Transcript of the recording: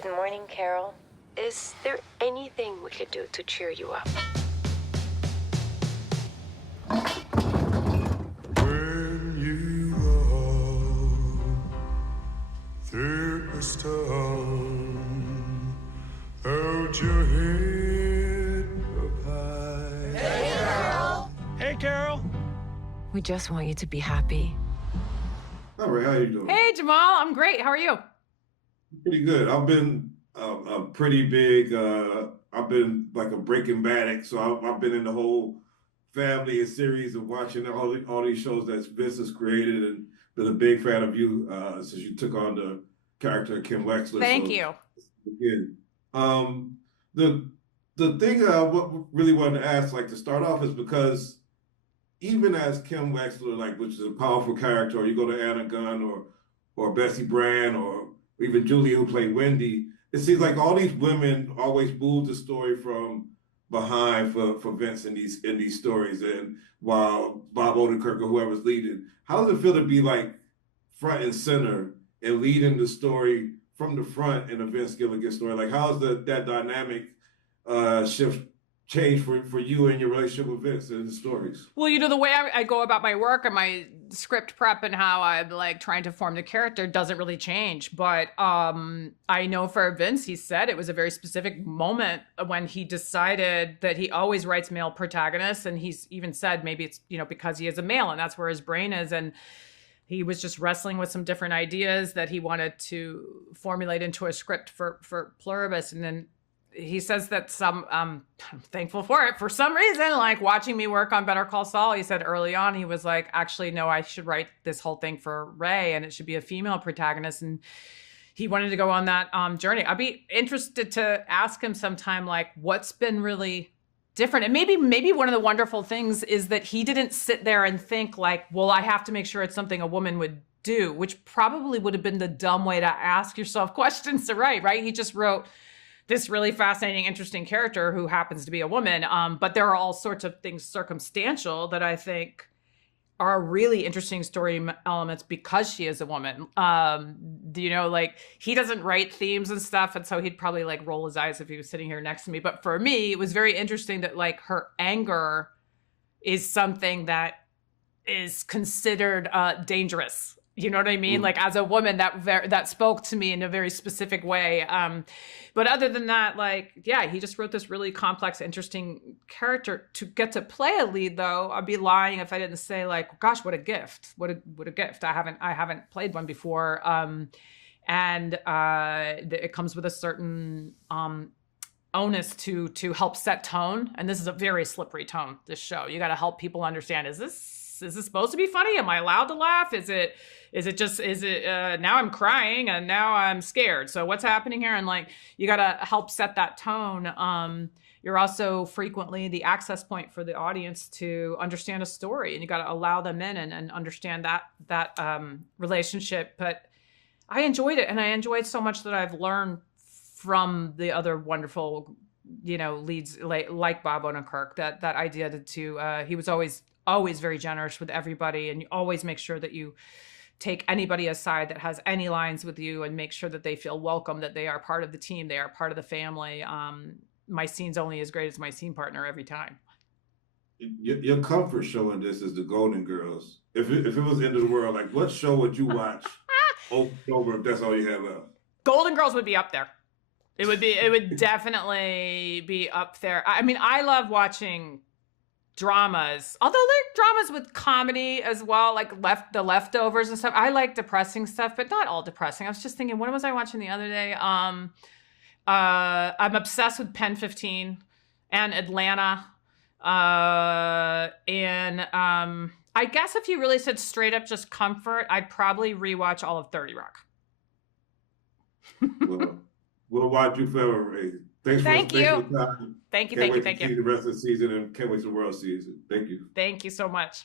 Good morning, Carol. Is there anything we could do to cheer you up? When you walk through the storm, hold your head up high. Hey, Carol! Hey, Carol! We just want you to be happy. All right, how you doing? Hey, Jamal. I'm great. How are you? Pretty good. I've been a pretty big. I've been like a Breaking Bad addict, so I've been in the whole family and series of watching all these shows that Vince has created, and been a big fan of you since you took on the character of Kim Wexler. Thank you. Again, the thing that I really wanted to ask, like to start off, is because even as Kim Wexler, like which is a powerful character, or you go to Anna Gunn or Bessie Brand or even Julia who played Wendy, it seems like all these women always move the story from behind for Vince in these stories, and while Bob Odenkirk or whoever's leading. How does it feel to be like front and center and leading the story from the front in a Vince Gilligan story? Like how's that dynamic shift change for you and your relationship with Vince and the stories? Well, the way I go about my work and my script prep and how I'm like trying to form the character doesn't really change. But I know for Vince, he said it was a very specific moment when he decided that he always writes male protagonists. And he's even said maybe it's, because he is a male and that's where his brain is. And he was just wrestling with some different ideas that he wanted to formulate into a script for Plur1bus. And then he says that I'm thankful for it. For some reason, like watching me work on Better Call Saul, he said early on, he was like, actually, no, I should write this whole thing for Ray and it should be a female protagonist. And he wanted to go on that journey. I'd be interested to ask him sometime, like, what's been really different? And maybe one of the wonderful things is that he didn't sit there and think like, well, I have to make sure it's something a woman would do, which probably would have been the dumb way to ask yourself questions to write, right? He just wrote this really fascinating, interesting character who happens to be a woman. But there are all sorts of things circumstantial that I think are really interesting story elements because she is a woman. Like he doesn't write themes and stuff. And so he'd probably like roll his eyes if he was sitting here next to me. But for me, it was very interesting that like her anger is something that is considered dangerous. You know what I mean? Like as a woman, that spoke to me in a very specific way. But other than that, like, yeah, he just wrote this really complex, interesting character. To get to play a lead, though, I'd be lying if I didn't say, like, gosh, what a gift! What a gift! I haven't played one before, and it comes with a certain onus to help set tone. And this is a very slippery tone. This show, you got to help people understand: is this supposed to be funny? Am I allowed to laugh? Is it now I'm crying and now I'm scared. So what's happening here? And like, you got to help set that tone. You're also frequently the access point for the audience to understand a story, and you got to allow them in and understand that relationship. But I enjoyed it, and I enjoyed so much that I've learned from the other wonderful, leads like Bob Odenkirk, that idea to he was always very generous with everybody, and you always make sure that you take anybody aside that has any lines with you and make sure that they feel welcome, that they are part of the team, they are part of the family. My scene's only as great as my scene partner every time. Your comfort show in this is the Golden Girls. If it was End of the World, like what show would you watch over if that's all you have left? Golden Girls would be up there. It would definitely be up there. I mean, I love watching dramas, although they're dramas with comedy as well, like The Leftovers and stuff. I like depressing stuff, but not all depressing. I was just thinking, what was I watching the other day? I'm obsessed with Pen 15 and Atlanta. And I guess if you really said straight up just comfort, I'd probably rewatch all of 30 Rock. Well, we'll watch you forever, Ray. Thank you. For the time. Thank you. Can't wait Thank to see you. the rest of the season, and can't wait to the world season. Thank you. Thank you so much.